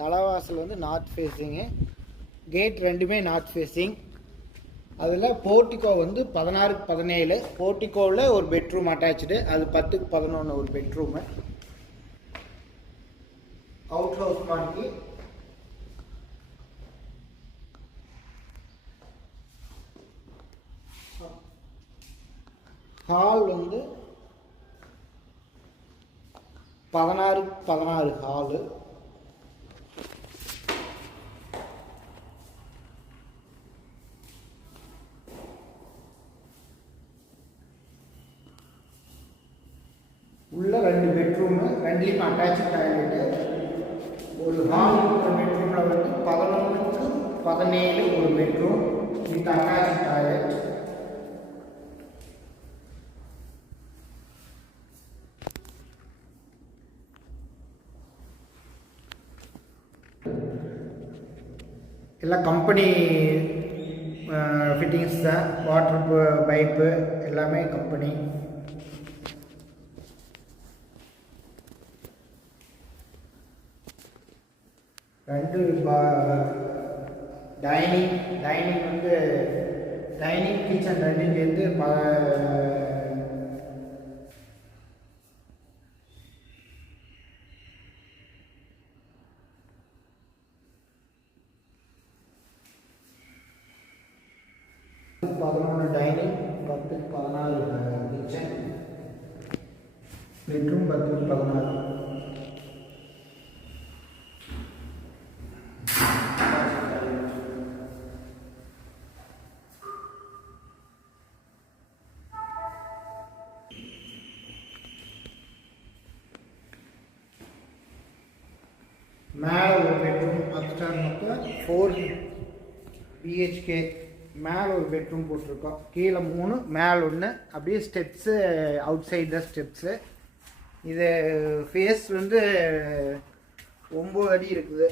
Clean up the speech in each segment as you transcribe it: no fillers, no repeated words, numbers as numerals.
தலைவாசல் வந்து north facing, gate ரெண்டுமே north facing. அதில் போர்ட்டிகோ வந்து 16க்கு 17. போர்ட்டிகோவில் ஒரு பெட்ரூம் அட்டாச்சு, அது 10க்கு 11 ஒரு பெட்ரூமு. அவுட் ஹவுஸ் மாதிரி ஹால் வந்து 16க்கு 16 ஹாலு. உள்ள 2 பெட்ரூமு, ரெண்டுலேயும் அட்டாச்சு டாய்லெட்டு. ஒரு ஹால் இருக்கிற பெட்ரூமில் வந்து 11க்கு 17 ஒரு பெட்ரூம் வித் அட்டாச்சு டாய்லெட். எல்லாம் கம்பெனி ஃபிட்டிங்ஸ் தான். வாட்டர் பைப்பு எல்லாமே கம்பெனி. ரெண்டு டைனிங் வந்து டைனிங் கிச்சன் ரெண்டும் சேர்ந்து டைனிங், 10க்கு 14 கிச்சன், பெட்ரூம் 10க்கு 16. மேலே ஒரு பெட்ரூம் அப்ஸ்டார் மொத்தம் 4 BHK. மேலே ஒரு பெட்ரூம் போட்டிருக்கோம், கீழே 3 மேலே 1. அப்படியே ஸ்டெப்ஸு அவுட் சைட் தான் ஸ்டெப்ஸு. இது ஃபேஸ் வந்து 9 அடி இருக்குது.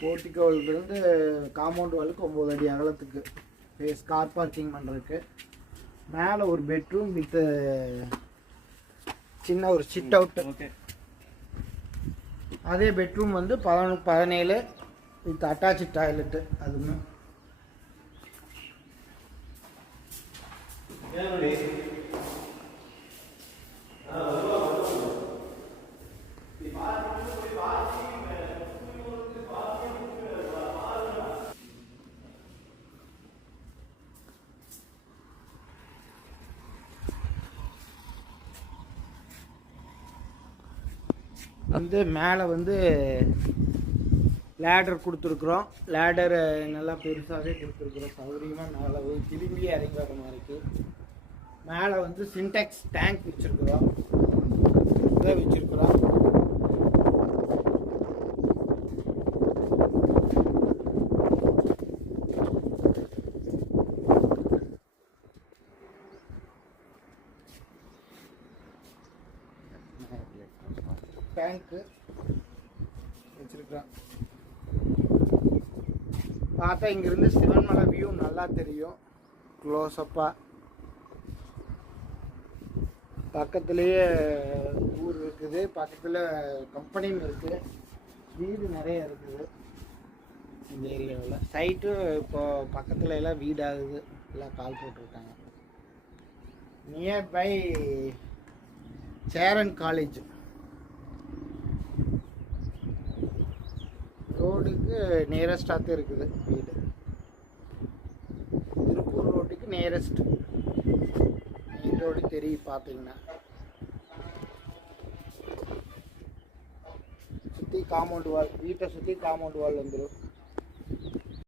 போர்ட்டிகோவிலிருந்து காம்பவுண்ட் வாலுக்கு 9 அடி அகலத்துக்கு ஃபேஸ் கார் பார்க்கிங் பண்ணுறதுக்கு. மேலே ஒரு பெட்ரூம் வித் சின்ன ஒரு சிட் அவுட்டு. அதே பெட்ரூம் வந்து 11க்கு 17 வித் அட்டாச்சு டாய்லெட்டு. அதுவுமே வந்து மேலே வந்து லேடர் கொடுத்துருக்குறோம். லேடர் நல்லா பெருசாகவே கொடுத்துருக்குறோம், சௌகரியமாக மேலே திரும்பி இறங்கி வர மாதிரி இருக்குது. மேலே வந்து சின்டெக்ஸ் டேங்க் வச்சுருக்குறோம், இதை வச்சுருக்குறோம். டேங்க்கு வச்சுருக்குறோம். பார்த்தா இங்கேருந்து சிவன்மலை வியூ நல்லா தெரியும் க்ளோஸ்அப்பாக. பக்கத்துலேயே ஊர் இருக்குது, பக்கத்தில் கம்பெனியும் இருக்குது, வீடு நிறைய இருக்குது இந்த ஏரியாவில். சைட்டு இப்போது பக்கத்தில் எல்லாம் வீடாகுது, எல்லாம் கால் போட்டிருக்காங்க. நியர்பை சேரன் காலேஜ் ரோடுக்கு நியரஸ்டாக தான் இருக்குது வீடு. திருப்பூர் ரோட்டுக்கு நியரஸ்ட் மெயின் ரோடு தெரியும் பார்த்தீங்கன்னா. சுற்றி காம்பவுண்ட் வால், வீட்டை சுற்றி காம்பவுண்ட் வால் வந்துடும்.